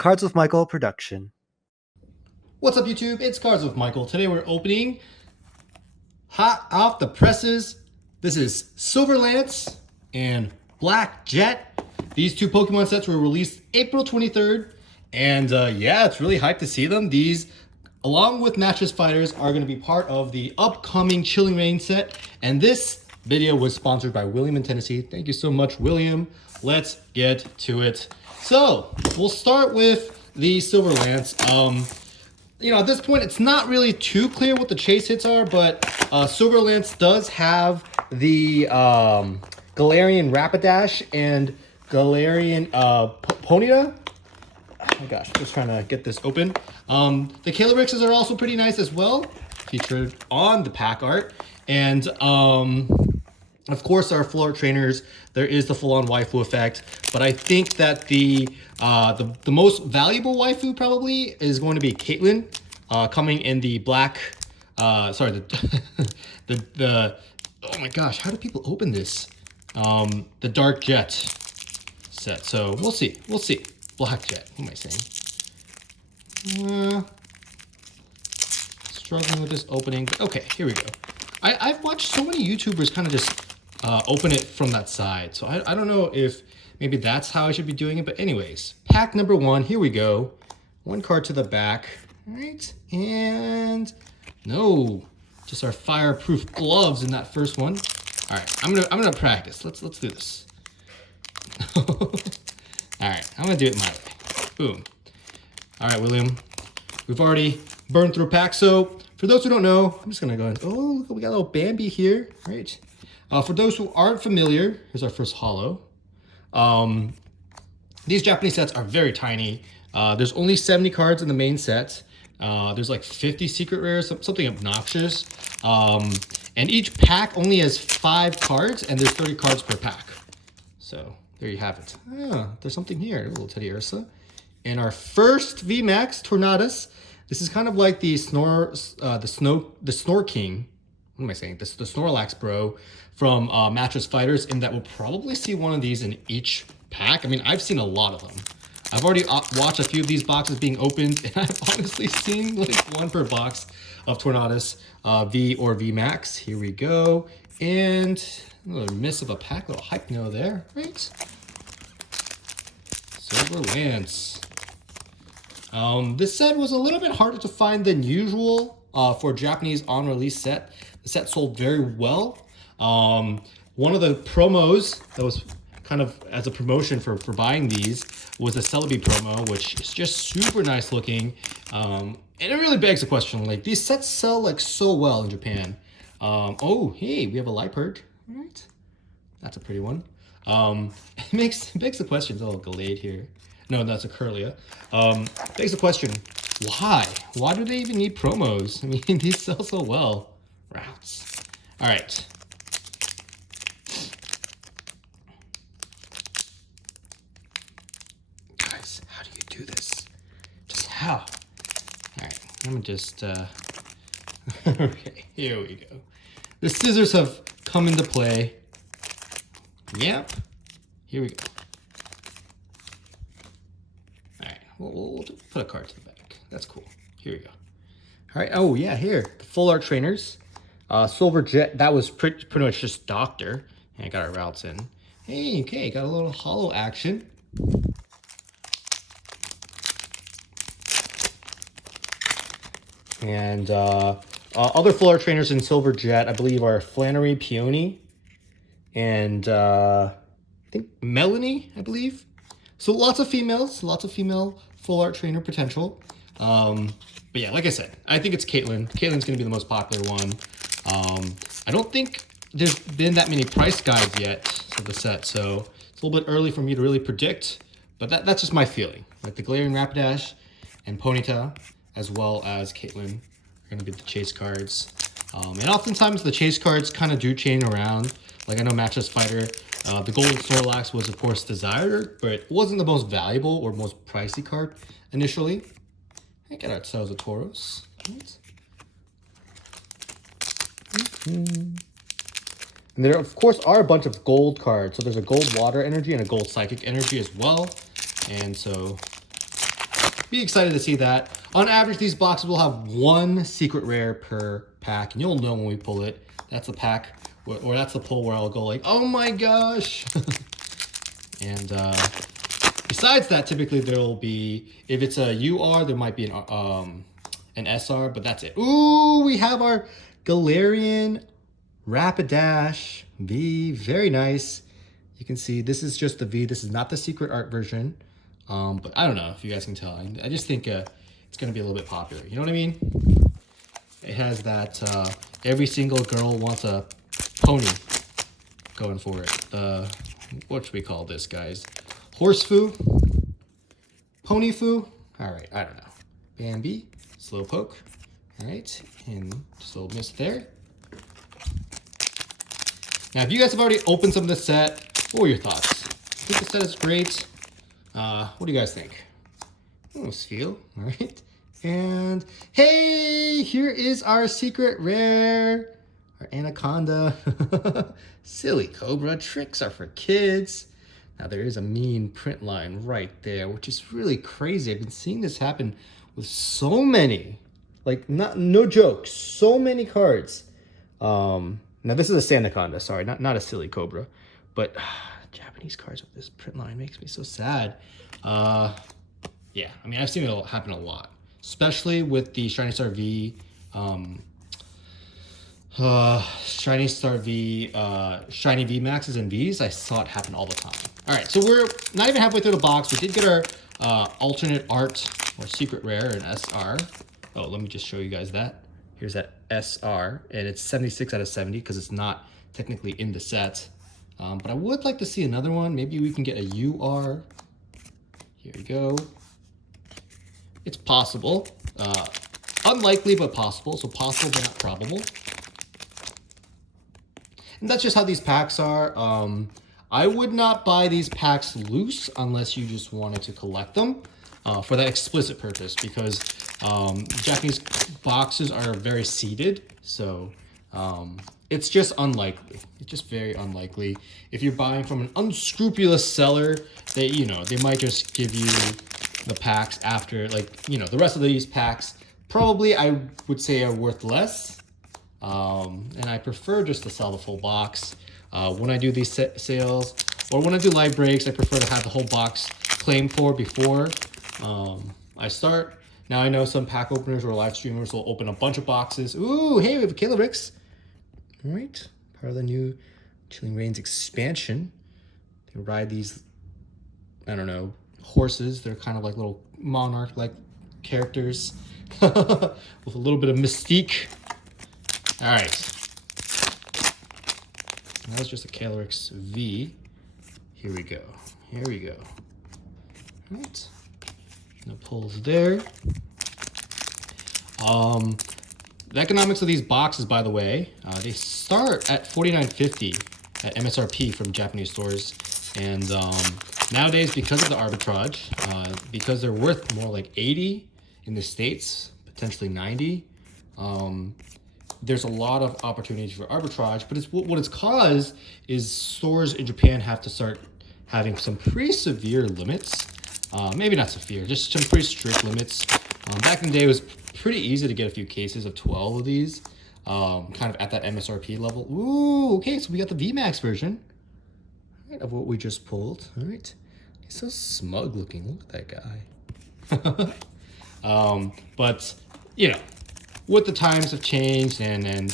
Cards with Michael production. What's up, YouTube? It's Cards with Michael. Today we're opening hot off the presses. This is Silver Lance and Black Jet. These two Pokemon sets were released April 23rd. And yeah, it's really hyped to see them. These, along with Mattress Fighters, are going to be part of the upcoming Chilling Reign set. And this video was sponsored by William in Tennessee. Thank you so much, William. Let's get to it. So we'll start with the Silver Lance. You know, at this point, it's not really too clear what the chase hits are, but Silver Lance does have the Galarian Rapidash and Galarian Ponyta. Oh my gosh, just trying to get this open. The Calybrexes are also pretty nice as well, featured on the pack art. And of course, our full art trainers, there is the full-on waifu effect, but I think that the most valuable waifu probably is going to be Caitlyn, coming in the black, sorry, the oh my gosh, how do people open this? The Dark Jet set. So we'll see. Black Jet. What am I saying? Struggling with this opening. Okay, here we go. I've watched so many YouTubers kind of just open it from that side. So I don't know if maybe that's how I should be doing it. But anyways, pack number one, here we go. One card to the back, right? And no, just our fireproof gloves in that first one. All right, I'm gonna practice. Let's do this. All right, I'm gonna do it my way. Boom. All right, William, we've already burned through a pack. So for those who don't know, I'm just gonna go and, oh, look, we got a little Bambi here, right? For those who aren't familiar, here's our first holo. These Japanese sets are very tiny. There's only 70 cards in the main set. There's like 50 secret rares, something obnoxious. And each pack only has 5 cards, and there's 30 cards per pack. So there you have it. Ah, there's something here, a little Teddy Ursa. And our first VMAX, Tornadus. This is kind of like the Snore King. What am I saying? The Snorlax bro from Mattress Fighters, in that we'll probably see one of these in each pack. I mean, I've seen a lot of them. I've already watched a few of these boxes being opened, and I've honestly seen like one per box of Tornadus V or VMAX. Here we go. And another miss of a pack, little Hypno there, right? Silver Lance. This set was a little bit harder to find than usual for a Japanese on-release set. The set sold very well. One of the promos that was kind of as a promotion for buying these was the Celebi promo, which is just super nice looking. And it really begs the question, like, these sets sell like so well in Japan. Oh, hey, we have a Liepard, right? That's a pretty one. It begs the question, it's a little Gallade here. No, that's a Curlia. Begs the question, why? Why do they even need promos? I mean, these sell so well. Routes. All right. Guys, how do you do this? Just how? All right, I'm gonna just, okay, here we go. The scissors have come into play. Yep, here we go. All right, we'll put a card to the back. That's cool. Here we go. All right, oh yeah, here, the full art trainers. Silver Jet, that was pretty much just Doctor. And I got our routes in. Hey, okay, got a little holo action. And other full art trainers in Silver Jet, I believe, are Flannery, Peony, and I think Melanie, I believe. So lots of females, lots of female full art trainer potential. But yeah, like I said, I think it's Caitlyn. Caitlyn's going to be the most popular one. I don't think there's been that many price guides yet for the set, so it's a little bit early for me to really predict, but that's just my feeling. Like the Galarian Rapidash and Ponyta, as well as Caitlyn, are going to be the chase cards. And oftentimes the chase cards kind of do chain around. Like I know Mattress Fighter, the Golden Snorlax was of course desired, but it wasn't the most valuable or most pricey card initially. I got ourselves a Tauros. Right. And there, of course, are a bunch of gold cards. So there's a gold water energy and a gold psychic energy as well. And so be excited to see that. On average, these boxes will have one secret rare per pack, and you'll know when we pull it. That's the pack, or that's the pull where I'll go like, oh my gosh. And besides that, typically there will be, if it's a UR, there might be an SR, but that's it. Ooh, we have our Galarian Rapidash V, very nice. You can see this is just the V. This is not the secret art version. But I don't know if you guys can tell. I just think it's going to be a little bit popular. You know what I mean? It has that every single girl wants a pony going for it. What should we call this, guys? Horse foo? Pony foo? All right, I don't know. Bambi, Slowpoke. All right, and just a little miss there. Now, if you guys have already opened some of the set, what were your thoughts? I think the set is great. What do you guys think? Oh, Spheal. All right. And hey, here is our secret rare. Our Anaconda. Silly Cobra. Tricks are for kids. Now, there is a mean print line right there, which is really crazy. I've been seeing this happen with so many. Like, no joke. So many cards. Now, this is a Sandaconda. Sorry, not a Silly Cobra. But Japanese cards with this print line makes me so sad. Yeah, I mean, I've seen it happen a lot, especially with the Shiny Star V, Shiny Star V, Shiny V Maxes and Vs. I saw it happen all the time. All right, so we're not even halfway through the box. We did get our alternate art or secret rare, an SR. Oh, let me just show you guys that. Here's that SR, and it's 76 out of 70 because it's not technically in the set. But I would like to see another one. Maybe we can get a UR. Here we go. It's possible. Unlikely, but possible. So possible, but not probable. And that's just how these packs are. I would not buy these packs loose unless you just wanted to collect them for that explicit purpose, because Japanese boxes are very seeded. So it's just unlikely. It's just very unlikely. If you're buying from an unscrupulous seller, they might just give you the packs after, the rest of these packs probably I would say are worth less. And I prefer just to sell the full box. When I do these sales, or when I do live breaks, I prefer to have the whole box claimed for before I start. Now, I know some pack openers or live streamers will open a bunch of boxes. Ooh, hey, we have a Calyrex. All right, part of the new Chilling Reigns expansion. They ride these, I don't know, horses. They're kind of like little monarch-like characters with a little bit of mystique. All right. That was just a Calyrex V. Here we go. Here we go. All right. No pulls there. The economics of these boxes, by the way, they start at $49.50 at MSRP from Japanese stores. And nowadays, because of the arbitrage, because they're worth more like 80 in the States, potentially 90, there's a lot of opportunities for arbitrage. But what it's caused is stores in Japan have to start having some pretty severe limits. Maybe not severe, just some pretty strict limits. Back in the day, it was pretty easy to get a few cases of 12 of these, kind of at that MSRP level. Ooh, okay, so we got the VMAX version, right, of what we just pulled. All right, he's so smug looking. Look at that guy. But with the times have changed, and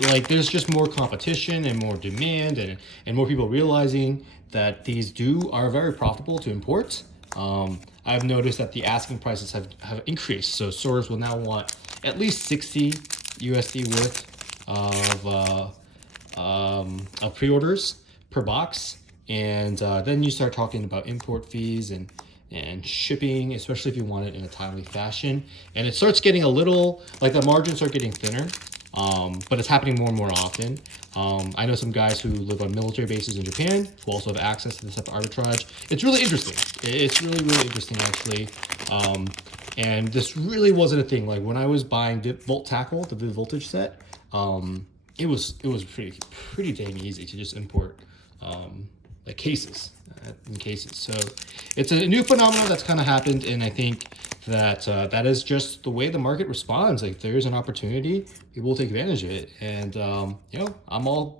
there's just more competition and more demand, and more people realizing that these are very profitable to import. I've noticed that the asking prices have increased, so stores will now want at least 60 USD worth of pre-orders per box, and then you start talking about import fees and shipping, especially if you want it in a timely fashion. And it starts getting a little, the margins are getting thinner, but it's happening more and more often. I know some guys who live on military bases in Japan who also have access to this type of arbitrage. It's really interesting. It's really, really interesting, actually. And this really wasn't a thing. Like, when I was buying Volt Tackle, the Viv Voltage set, it was pretty dang easy to just import like cases, in cases. So it's a new phenomenon that's kind of happened, and I think that that is just the way the market responds. Like, there's an opportunity, people will take advantage of it, and you know, I'm all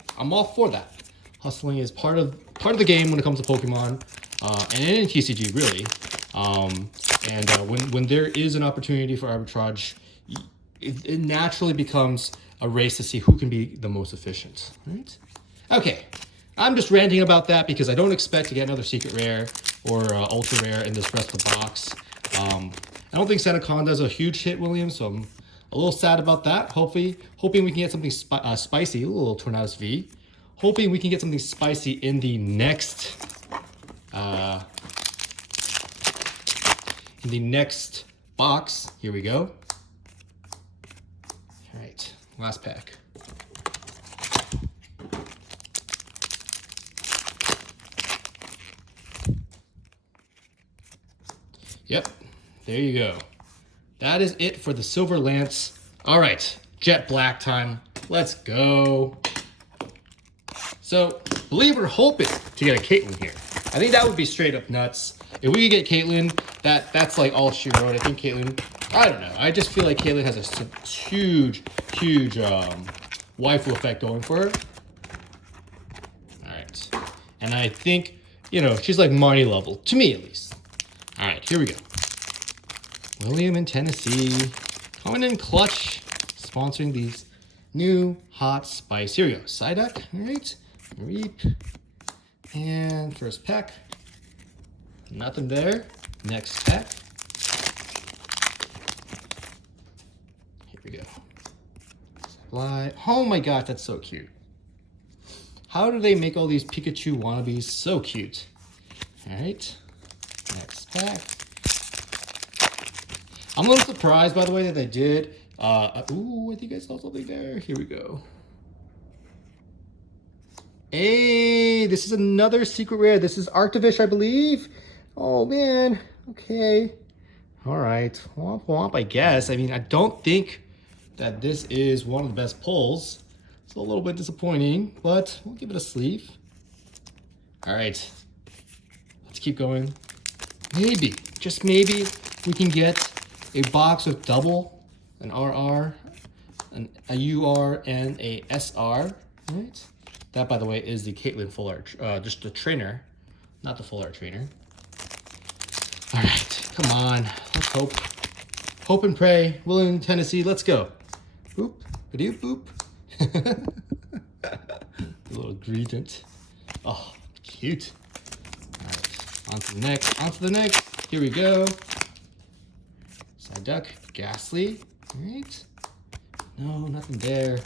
for that. Hustling is part of the game when it comes to Pokemon, and any TCG really. When there is an opportunity for arbitrage, it naturally becomes a race to see who can be the most efficient, right? Okay, I'm just ranting about that because I don't expect to get another secret rare or ultra rare in this rest of the box. I don't think Sandaconda is a huge hit, William, so I'm a little sad about that. Hoping we can get something spicy, a little Tornadus V. Hoping we can get something spicy in the next box. Here we go. All right, last pack. Yep, there you go. That is it for the Silver Lance. All right, Jet Black time. Let's go. So, believe we're hoping to get a Caitlyn here. I think that would be straight up nuts. If we could get Caitlyn, that's like all she wrote. I think Caitlyn, I don't know. I just feel like Caitlyn has a huge waifu effect going for her. All right. And I think, you know, she's like Marnie level, to me at least. All right, here we go. William in Tennessee, coming in clutch, sponsoring these new hot spice. Here we go, Psyduck, all right, Reap, and first pack, nothing there. Next pack, here we go. Supply. Oh my gosh, that's so cute. How do they make all these Pikachu wannabes so cute? All right, next pack. I'm a little surprised, by the way, that they did. Ooh, I think I saw something there. Here we go. Hey, this is another secret rare. This is Arctivish, I believe. Oh, man. Okay. All right. Womp womp, I guess. I mean, I don't think that this is one of the best pulls. It's a little bit disappointing, but we'll give it a sleeve. All right. Let's keep going. Maybe, just maybe, we can get a box with double, an RR, a UR, and a SR, right? That, by the way, is the Caitlyn full art, just the trainer, not the full art trainer. All right, come on, let's hope. Hope and pray. William, Tennessee, let's go. Boop, ba-doop, boop. A little gradient. Oh, cute. All right, on to the next, on to the next. Here we go. Psyduck, Ghastly, all right. No, nothing there.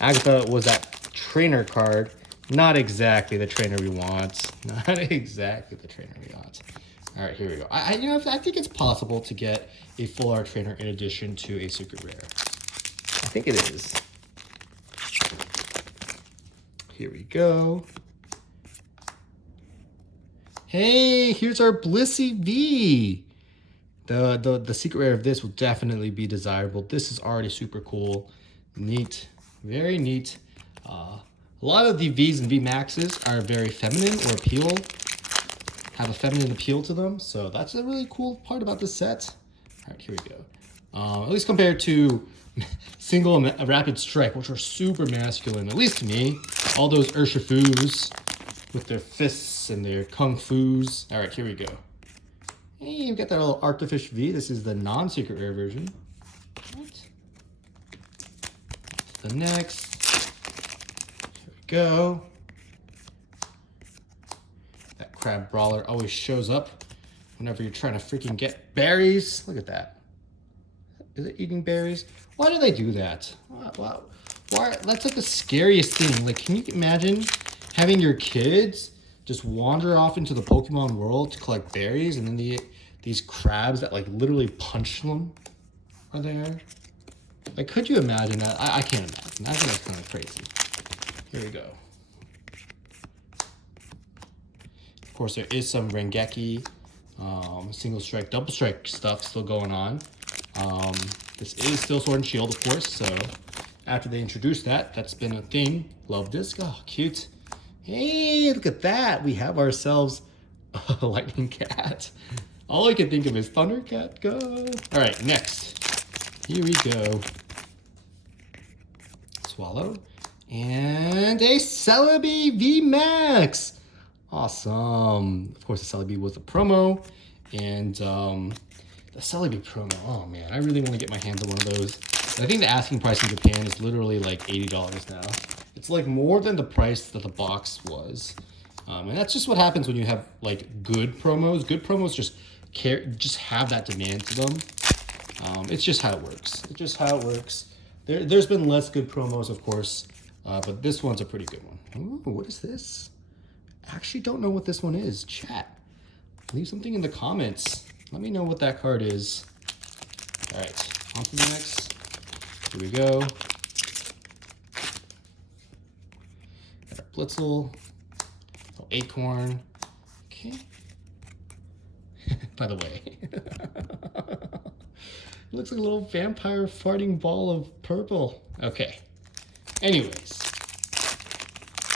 Agatha was that trainer card. Not exactly the trainer we want. Not exactly the trainer we want. All right, here we go. I think it's possible to get a full art trainer in addition to a secret rare. I think it is. Here we go. Hey, here's our Blissey V. The secret rare of this will definitely be desirable. This is already super cool. Neat. Very neat. A lot of the Vs and V Maxes are very feminine or have a feminine appeal to them. So that's a really cool part about this set. All right, here we go. At least compared to Single and Rapid Strike, which are super masculine, at least to me. All those Urshifus with their fists and their Kung Fus. All right, here we go. Hey, you got that little Arctifish V. This is the non-secret rare version. What? The next. Here we go. That Crab Brawler always shows up whenever you're trying to freaking get berries. Look at that. Is it eating berries? Why do they do that? Why? That's like the scariest thing. Like, can you imagine having your kids just wander off into the Pokemon world to collect berries, and then these crabs that like literally punch them are there? Like, could you imagine that? I can't imagine. I think that's kind of crazy. Here we go. Of course, there is some Rengeki, single strike, double strike stuff still going on. This is still Sword and Shield, of course, so after they introduced that, that's been a thing. Love this. Oh, cute. Hey, look at that. We have ourselves a lightning cat. All I can think of is Thundercat, go. All right, next. Here we go. Swallow. And a Celebi VMAX. Awesome. Of course, the Celebi was a promo. And the Celebi promo, oh man, I really want to get my hands on one of those. I think the asking price in Japan is literally like $80 now. It's like more than the price that the box was. And that's just what happens when you have like good promos. Good promos just have that demand to them. It's just how it works. It's just how it works. There's been less good promos, of course, but this one's a pretty good one. Ooh, what is this? I actually don't know what this one is. Chat, leave something in the comments. Let me know what that card is. All right, on to the next. Here we go. Got our Blitzel. Oh, Acorn. Okay. By the way, it looks like a little vampire farting ball of purple. Okay. Anyways,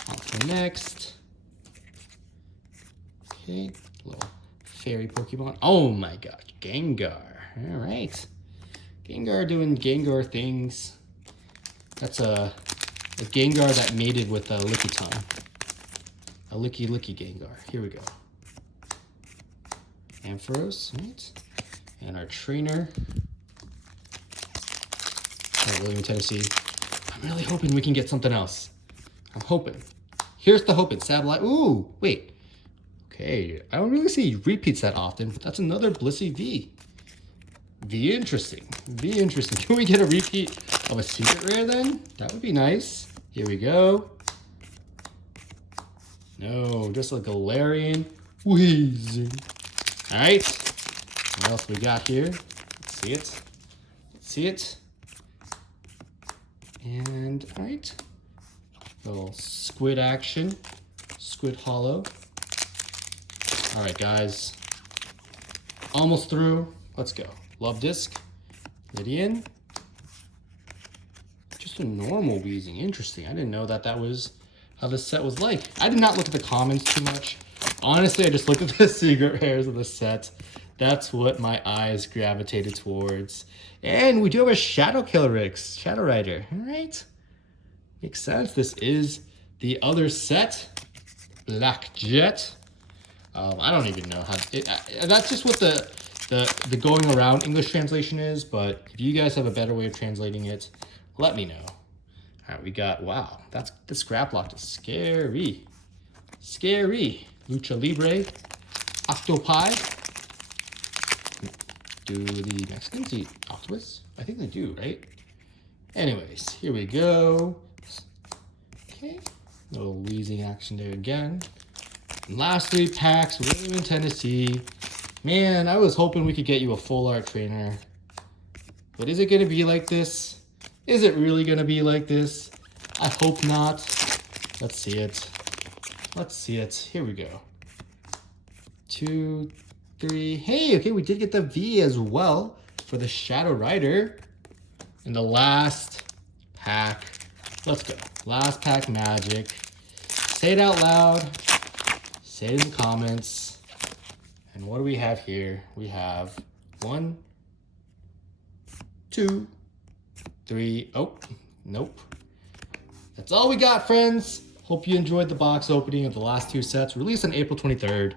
on to the next. Okay, little fairy Pokemon. Oh my gosh, Gengar. All right. Gengar doing Gengar things. That's a Gengar that mated with a Lickitung. A licky Gengar. Here we go. Ampharos, right? And our trainer. William, Tennessee. I'm really hoping we can get something else. I'm hoping. Here's the hoping. Sableye. Ooh, wait. Okay, I don't really see repeats that often, but that's another Blissey V. V interesting. V interesting. Can we get a repeat of a secret rare then? That would be nice. Here we go. No, just a Galarian. Wheezing. All right. What else we got here? Let's see it. Let's see it. And all right. Little squid action. Squid hollow. All right, guys. Almost through. Let's go. Love Disc. Lydian. Just a normal Wheezing. Interesting. I didn't know that was how this set was like. I did not look at the comments too much. Honestly, I just looked at the secret rares of the set. That's what my eyes gravitated towards. And we do have a Shadow Calyrex, Shadow Rider. All right. Makes sense. This is the other set. Black Jet. I don't even know how that's just what the going around English translation is, but if you guys have a better way of translating it, let me know. All right, we got, wow, the scrap block is scary. Scary. Lucha Libre. Octopi. Do the Mexicans eat octopus? I think they do, right? Anyways, here we go. Okay, little wheezing action there again. And lastly, packs, William, Tennessee. Man, I was hoping we could get you a full art trainer. But is it going to be like this? Is it really going to be like this? I hope not. Let's see it. Let's see it. Here we go. 2, 3. Hey, okay, we did get the V as well for the Shadow Rider. In the last pack. Let's go. Last pack magic. Say it out loud. Say it in the comments. And what do we have here? We have 1, 2, 3. Oh, nope. That's all we got, friends. Hope you enjoyed the box opening of the last 2 sets, released on April 23rd.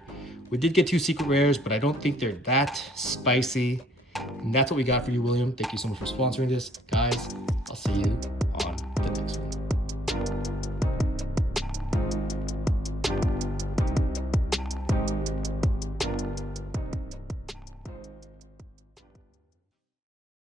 We did get 2 secret rares, but I don't think they're that spicy. And that's what we got for you, William. Thank you so much for sponsoring this. Guys, I'll see you